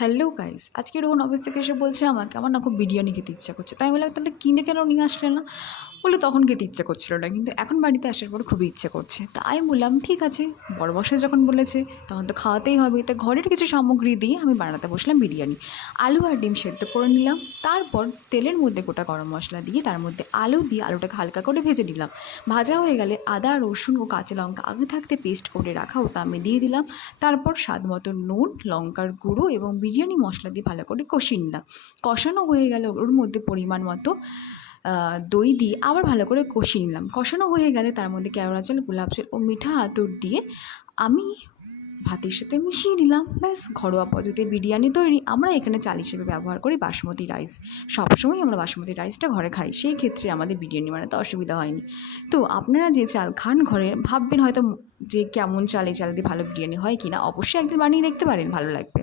Hello guys, আজকে Rohan office থেকে এসে বলছে আমাকে আমার না খুব বিরিয়ানি খেতে ইচ্ছা করছে। তাই আমি বললাম তাহলে কিনে কেন নিয়ে আসলে না? বলে তখন খেতে ইচ্ছে করছিল না, কিন্তু এখন বাড়িতে আসার পর খুবই ইচ্ছে করছে। তা আমি বললাম ঠিক আছে, বড় বসে যখন বলেছে তখন তো খাওয়াতেই হবে। তা ঘরের কিছু সামগ্রী দিয়ে আমি বানাতে বসলাম বিরিয়ানি। আলু আর ডিম সেদ্ধ করে নিলাম, তারপর তেলের মধ্যে গোটা গরম মশলা দিয়ে তার মধ্যে আলু দিয়ে আলুটাকে হালকা করে ভেজে নিলাম। ভাজা হয়ে গেলে আদা রসুন ও কাঁচা লঙ্কা আগে থাকতে পেস্ট করে রাখা ওটা আমি দিয়ে দিলাম। তারপর স্বাদ মতো নুন, লঙ্কার গুঁড়ো এবং বিরিয়ানি মশলা দিয়ে ভালো করে কষিয়ে নিলাম। কষানো হয়ে গেলে ওর মধ্যে পরিমাণ মতো দই দিয়ে আবার ভালো করে কষিয়ে নিলাম। কষানো হয়ে গেলে তার মধ্যে কেওড়া জল, গোলাপ জল ও মিঠা আতর দিয়ে আমি ভাতের সাথে মিশিয়ে নিলাম। ব্যাস, ঘরোয়া পদ্ধতিতে বিরিয়ানি তৈরি। আমরা এখানে চাল হিসেবে ব্যবহার করি বাসমতি রাইস। সবসময় আমরা বাসমতি রাইসটা ঘরে খাই, সেই ক্ষেত্রে আমাদের বিরিয়ানি বানাতে অসুবিধা হয়নি। তো আপনারা যে চাল খান ঘরে, ভাববেন হয়তো যে কেমন চাল, এই চাল দিয়ে ভালো বিরিয়ানি হয় কি না। অবশ্যই একদিন বানিয়ে দেখতে পারেন, ভালো লাগবে।